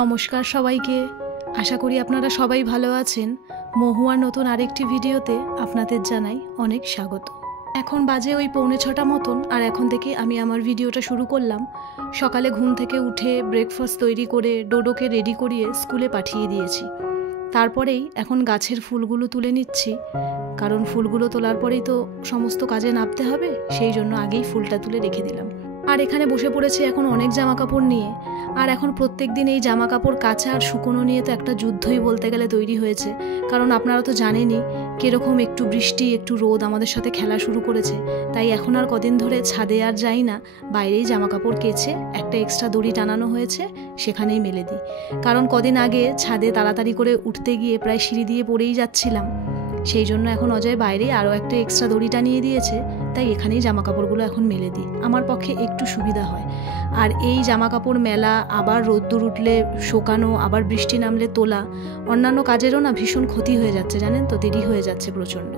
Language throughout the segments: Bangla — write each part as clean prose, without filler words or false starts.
নমস্কার সবাইকে। আশা করি আপনারা সবাই ভালো আছেন। মহুয়ার নতুন আরেকটি ভিডিওতে আপনাদের জানাই অনেক স্বাগত। এখন বাজে ওই 5:45 মতন, আর এখন থেকে আমি আমার ভিডিওটা শুরু করলাম। সকালে ঘুম থেকে উঠে ব্রেকফাস্ট তৈরি করে ডোডোকে রেডি করিয়ে স্কুলে পাঠিয়ে দিয়েছি। তারপরেই এখন গাছের ফুলগুলো তুলে নিচ্ছি, কারণ ফুলগুলো তোলার পরেই তো সমস্ত কাজে নামতে হবে, সেই জন্য আগেই ফুলটা তুলে রেখে দিলাম। আর এখানে বসে পড়েছি এখন অনেক জামা কাপড় নিয়ে। আর এখন প্রত্যেক দিন এই জামা কাপড় কাচা আর শুকোনো নিয়ে তো একটা যুদ্ধই বলতে গেলে তৈরি হয়েছে। কারণ আপনারা তো জানেনই কীরকম একটু বৃষ্টি একটু রোদ আমাদের সাথে খেলা শুরু করেছে। তাই এখন আর কদিন ধরে ছাদে আর যাই না, বাইরেই জামা কাপড় কেচে একটা এক্সট্রা দড়ি টানানো হয়েছে, সেখানেই মেলে দিই। কারণ কদিন আগে ছাদে তাড়াতাড়ি করে উঠতে গিয়ে প্রায় সিঁড়ি দিয়ে পড়েই যাচ্ছিলাম, সেই জন্য এখন অজয় বাইরে আরও একটা এক্সট্রা দড়ি টানিয়ে দিয়েছে। তাই এখানেই জামা কাপড়গুলো এখন মেলে দিই, আমার পক্ষে একটু সুবিধা হয়। আর এই জামা কাপড় মেলা, আবার রোদ্দুর উঠলে শোকানো, আবার বৃষ্টি নামলে তোলা, অন্যান্য কাজেরও না ভীষণ ক্ষতি হয়ে যাচ্ছে, জানেন তো, দেরি হয়ে যাচ্ছে প্রচণ্ড।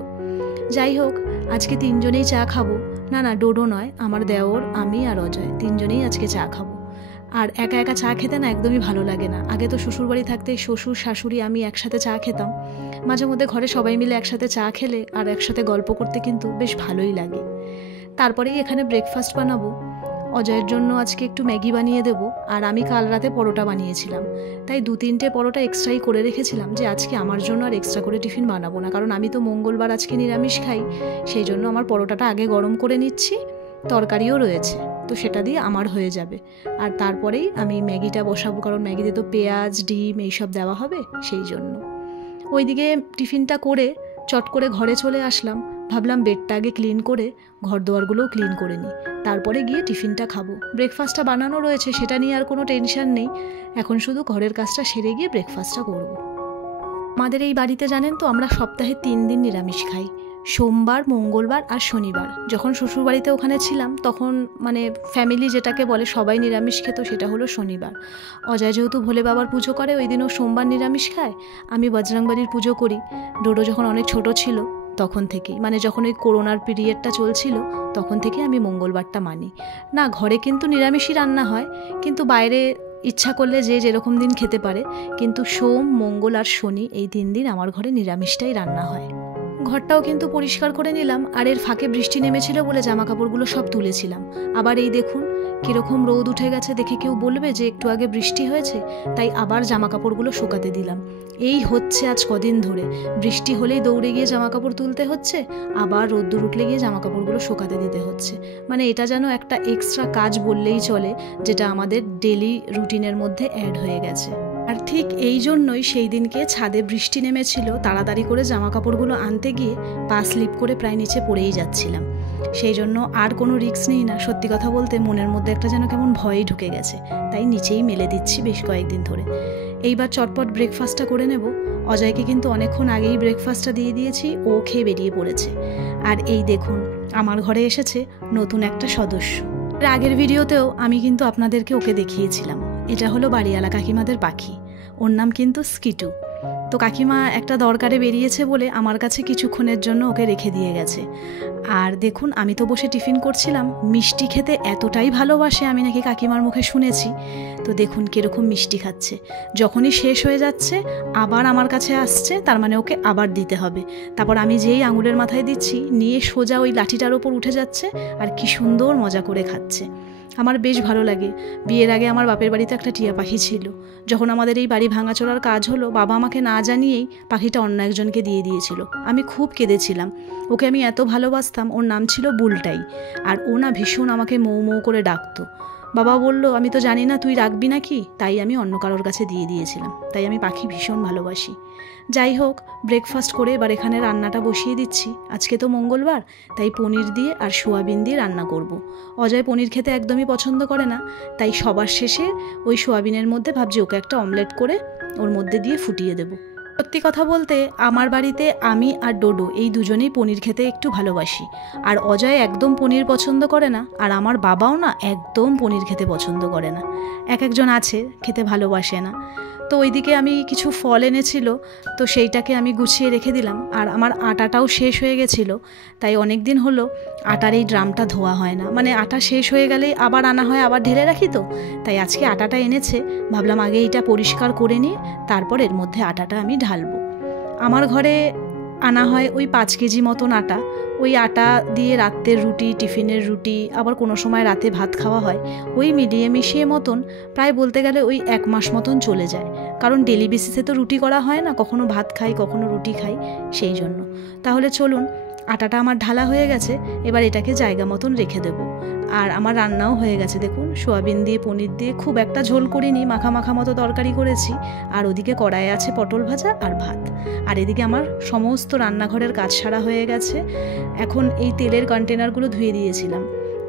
যাই হোক, আজকে তিনজনেই চা খাবো। না ডোডো নয়, আমার দেওর, আমি আর অজয় তিনজনেই আজকে চা খাবো। আর একা একা চা খেতে না একদমই ভালো লাগে না। আগে তো শ্বশুরবাড়ি থাকতে শ্বশুর শাশুড়ি আমি একসাথে চা খেতাম। মাঝে মধ্যে ঘরে সবাই মিলে একসাথে চা খেলে আর একসাথে গল্প করতে কিন্তু বেশ ভালোই লাগে। তারপরেই এখানে ব্রেকফাস্ট বানাবো। অজয়ের জন্য আজকে একটু ম্যাগি বানিয়ে দেবো, আর আমি কাল রাতে পরোটা বানিয়েছিলাম, তাই 2-3টে পরোটা এক্সট্রাই করে রেখেছিলাম যে আজকে আমার জন্য আর এক্সট্রা করে টিফিন বানাবো না, কারণ আমি তো মঙ্গলবার আজকে নিরামিষ খাই। সেই জন্য আমার পরোটাটা আগে গরম করে নিচ্ছি, তরকারিও রয়েছে, তো সেটা দিয়ে আমার হয়ে যাবে। আর তারপরেই আমি ম্যাগিটা বসাবো, কারণ ম্যাগিতে তো পেঁয়াজ ডিম এইসব দেওয়া হবে, সেই জন্য। ওইদিকে টিফিনটা করে চট করে ঘরে চলে আসলাম। ভাবলাম বেডটা আগে ক্লিন করে ঘর দোয়ারগুলোও ক্লিন করে নিই, তারপরে গিয়ে টিফিনটা খাবো। ব্রেকফাস্টটা বানানো রয়েছে, সেটা নিয়ে আর কোনো টেনশন নেই। এখন শুধু ঘরের কাজটা সেরে গিয়ে ব্রেকফাস্টটা করবো। আমাদের এই বাড়িতে জানেন তো, আমরা সপ্তাহে 3 দিন নিরামিষ খাই, সোমবার, মঙ্গলবার আর শনিবার। যখন শ্বশুরবাড়িতে ওখানে ছিলাম তখন মানে ফ্যামিলি যেটাকে বলে সবাই নিরামিষ খেত, সেটা হলো শনিবার। অজয় যেহেতু ভোলে বাবার পুজো করে, ওই দিনও সোমবার নিরামিষ খায়। আমি বজরংবলীর পুজো করি। ডোডো যখন অনেক ছোট ছিল তখন থেকেই, মানে যখন ওই করোনার পিরিয়ডটা চলছিল তখন থেকে আমি মঙ্গলবারটা মানি। না, ঘরে কিন্তু নিরামিষই রান্না হয়, কিন্তু বাইরে ইচ্ছা করলে যে যেরকম দিন খেতে পারে। কিন্তু সোম, মঙ্গল আর শনি এই 3 দিন আমার ঘরে নিরামিষটাই রান্না হয়। ঘরটাও কিন্তু পরিষ্কার করে নিলাম, আর এর ফাঁকে বৃষ্টি নেমেছিল বলে জামা কাপড়গুলো সব তুলেছিলাম। আবার এই দেখুন কীরকম রোদ উঠে গেছে, দেখে কেউ বলবে যে একটু আগে বৃষ্টি হয়েছে, তাই আবার জামা কাপড়গুলো শুকাতে দিলাম। এই হচ্ছে আজ কদিন ধরে, বৃষ্টি হলেই দৌড়ে গিয়ে জামা কাপড় তুলতে হচ্ছে, আবার রোদ্দুর উঠলে গিয়ে জামা কাপড়গুলো শুকাতে দিতে হচ্ছে। মানে এটা যেন একটা এক্সট্রা কাজ বললেই চলে, যেটা আমাদের ডেলি রুটিনের মধ্যে অ্যাড হয়ে গেছে। আর ঠিক এই জন্যই সেই দিনকে ছাদে বৃষ্টি নেমেছিল, তাড়াতাড়ি করে জামা কাপড়গুলো আনতে গিয়ে পা স্লিপ করে প্রায় নিচে পড়েই যাচ্ছিলাম। সেই জন্য আর কোনো রিস্ক নিই না। সত্যি কথা বলতে মনের মধ্যে একটা যেন কেমন ভয়ই ঢুকে গেছে, তাই নিচেই মেলে দিচ্ছি বেশ কয়েকদিন ধরে। এইবার চটপট ব্রেকফাস্টটা করে নেব। অজয়কে কিন্তু অনেকক্ষণ আগেই ব্রেকফাস্টটা দিয়ে দিয়েছি, ও খেয়ে বেরিয়ে পড়েছে। আর এই দেখুন আমার ঘরে এসেছে নতুন একটা সদস্য। এর আগের ভিডিওতেও আমি কিন্তু আপনাদেরকে ওকে দেখিয়েছিলাম। এটা হলো বাড়িওয়ালা কাকিমাদের পাখি, ওর নাম কিন্তু স্কিটু। তো কাকিমা একটা দরকারে বেরিয়েছে বলে আমার কাছে কিছুক্ষণের জন্য ওকে রেখে দিয়ে গেছে। আর দেখুন আমি তো বসে টিফিন করছিলাম, মিষ্টি খেতে এতটাই ভালোবাসে আমি নাকি কাকিমার মুখে শুনেছি। তো দেখুন কীরকম মিষ্টি খাচ্ছে, যখনই শেষ হয়ে যাচ্ছে আবার আমার কাছে আসছে, তার মানে ওকে আবার দিতে হবে। তারপর আমি যেই আঙুলের মাথায় দিচ্ছি, নিয়ে সোজা ওই লাঠিটার ওপর উঠে যাচ্ছে আর কি সুন্দর মজা করে খাচ্ছে। আমার বেশ ভালো লাগে। বিয়ের আগে আমার বাপের বাড়িতে একটা টিয়া পাখি ছিল। যখন আমাদের এই বাড়ি ভাঙাচোরার কাজ হলো, বাবা আমাকে না জানিয়েই পাখিটা অন্য একজনকে দিয়ে দিয়েছিল। আমি খুব কেঁদেছিলাম, ওকে আমি এত ভালোবাসতাম। ওর নাম ছিল বুলটাই, আর ও না ভীষণ আমাকে মৌ মৌ করে ডাকতো। বাবা বলল আমি তো জানি না তুই রাখবি নাকি, তাই আমি অন্য কারোর কাছে দিয়ে দিয়েছিলাম। তাই আমি পাখি ভীষণ ভালোবাসি। যাই হোক, ব্রেকফাস্ট করে এবার এখানে রান্নাটা বসিয়ে দিচ্ছি। আজকে তো মঙ্গলবার, তাই পনির দিয়ে আর সোয়াবিন দিয়ে রান্না করব। অজয় পনির খেতে একদমই পছন্দ করে না, তাই সবার শেষে ওই সোয়াবিনের মধ্যে ভাবছি ওকে একটা অমলেট করে ওর মধ্যে দিয়ে ফুটিয়ে দেবো। সত্যি কথা বলতে আমার বাড়িতে আমি আর ডোডো এই দুজনেই পনির খেতে একটু ভালোবাসি। আর অজয় একদম পনির পছন্দ করে না, আর আমার বাবাও না একদম পনির খেতে পছন্দ করে না। এক একজন আছে খেতে ভালোবাসে না। তো ওইদিকে আমি কিছু ফল এনেছিল, তো সেইটাকে আমি গুছিয়ে রেখে দিলাম। আর আমার আটাটাও শেষ হয়ে গেছিলো, তাই অনেক দিন হলো আটার এই ড্রামটা ধোয়া হয় না, মানে আটা শেষ হয়ে গেলেই আবার আনা হয়, আবার ঢেলে রাখি। তো তাই আজকে আটাটা এনেছে, ভাবলাম আগে এইটা পরিষ্কার করে নিয়ে তারপর এর মধ্যে আটাটা আমি ঢালবো। আমার ঘরে আনা হয় ওই 5 কেজি মতন আটা। ওই আটা দিয়ে রাতের রুটি, টিফিনের রুটি, আবার কোনো সময় রাতে ভাত খাওয়া হয়। ওই মিলিয়ে মিশিয়ে মতন প্রায় বলতে গেলে ওই 1 মাস মতন চলে যায়, কারণ ডেলি বেসিসে তো রুটি করা হয় না, কখনো ভাত খাই কখনো রুটি খাই, সেই জন্য। তাহলে চলুন, আটাটা আমার ঢালা হয়ে গেছে, এবার এটাকে জায়গা মতন রেখে দেবো। আর আমার রান্নাও হয়ে গেছে, দেখুন সোয়াবিন দিয়ে পনির দিয়ে খুব একটা ঝোল করিনি, মাখা মাখা মতো তরকারি করেছি। আর ওদিকে কড়াইয়ে আছে পটল ভাজা আর ভাত। আর এদিকে আমার সমস্ত রান্নাঘরের কাজ সারা হয়ে গেছে। এখন এই তেলের কন্টেনারগুলো ধুয়ে দিয়েছিলাম,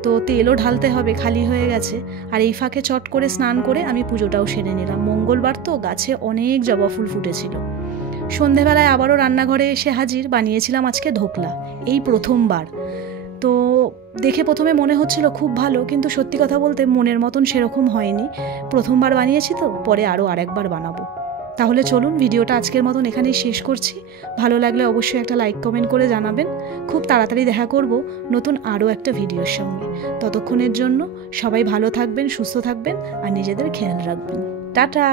তো তেলও ঢালতে হবে, খালি হয়ে গেছে। আর এই ফাঁকে চট করে স্নান করে আমি পুজোটাও সেরে নিলাম। মঙ্গলবার তো, গাছে অনেক জবা ফুল ফুটেছিল। সন্ধেবেলায় আবারও রান্নাঘরে এসে হাজির, বানিয়েছিলাম আজকে ধোকলা, এই প্রথমবার। তো দেখে প্রথমে মনে হচ্ছিল খুব ভালো, কিন্তু সত্যি কথা বলতে মনের মতন সেরকম হয়নি। প্রথমবার বানিয়েছি তো, পরে আরও আরেকবার বানাবো। তাহলে চলুন, ভিডিওটা আজকের মতন এখানেই শেষ করছি। ভালো লাগলে অবশ্যই একটা লাইক কমেন্ট করে জানাবেন। খুব তাড়াতাড়ি দেখা করব নতুন আরও একটা ভিডিওর সঙ্গে। ততক্ষণের জন্য সবাই ভালো থাকবেন, সুস্থ থাকবেন আর নিজেদের খেয়াল রাখবেন। টাটা।